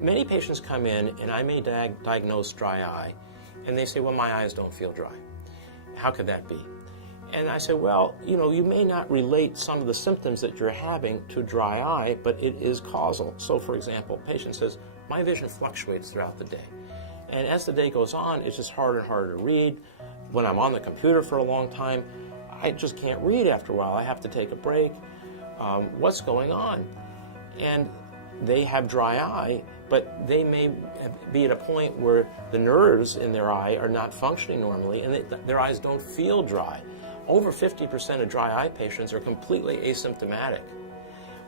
Many patients come in and I may diagnose dry eye, and they say, well, my eyes don't feel dry. How could that be? And I say, well, you may not relate some of the symptoms that you're having to dry eye, but it is causal. So for example, patient says, my vision fluctuates throughout the day. And as the day goes on, it's just harder and harder to read. When I'm on the computer for a long time, I just can't read after a while. I have to take a break. What's going on? And they have dry eye, but they may be at a point where the nerves in their eye are not functioning normally, and their eyes don't feel dry. Over 50% of dry eye patients are completely asymptomatic.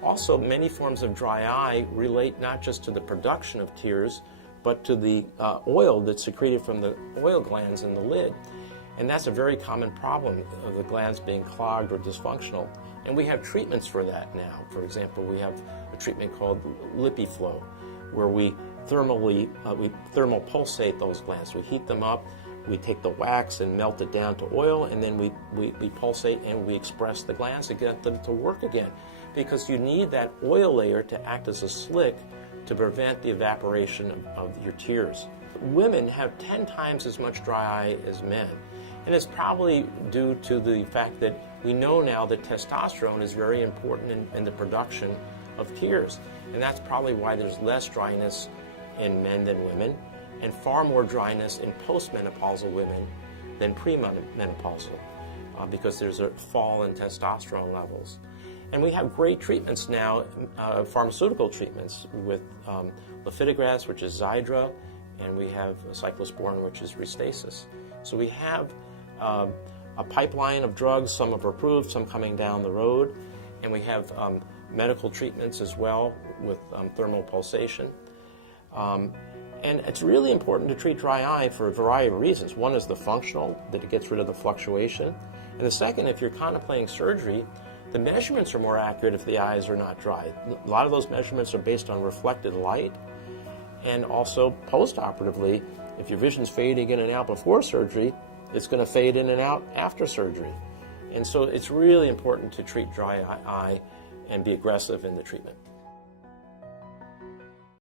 Also, many forms of dry eye relate not just to the production of tears, but to the oil that's secreted from the oil glands in the lid. And that's a very common problem of the glands being clogged or dysfunctional. And we have treatments for that now. For example, we have a treatment called LipiFlow, where we thermal pulsate those glands. We heat them up, we take the wax and melt it down to oil, and then we pulsate and we express the glands to get them to work again. Because you need that oil layer to act as a slick to prevent the evaporation of your tears. Women have 10 times as much dry eye as men. And it's probably due to the fact that we know now that testosterone is very important in the production of tears. And that's probably why there's less dryness in men than women, and far more dryness in postmenopausal women than premenopausal, because there's a fall in testosterone levels. And we have great treatments now, pharmaceutical treatments with lifitegrast, which is Xiidra, and we have cyclosporin, which is Restasis. So we have a pipeline of drugs, some are approved, some coming down the road, and we have medical treatments as well with thermal pulsation. And it's really important to treat dry eye for a variety of reasons. One is the functional, that it gets rid of the fluctuation. And the second, if you're contemplating surgery, the measurements are more accurate if the eyes are not dry. A lot of those measurements are based on reflected light. And also, post-operatively, if your vision's fading in and out before surgery, it's going to fade in and out after surgery. And so it's really important to treat dry eye and be aggressive in the treatment.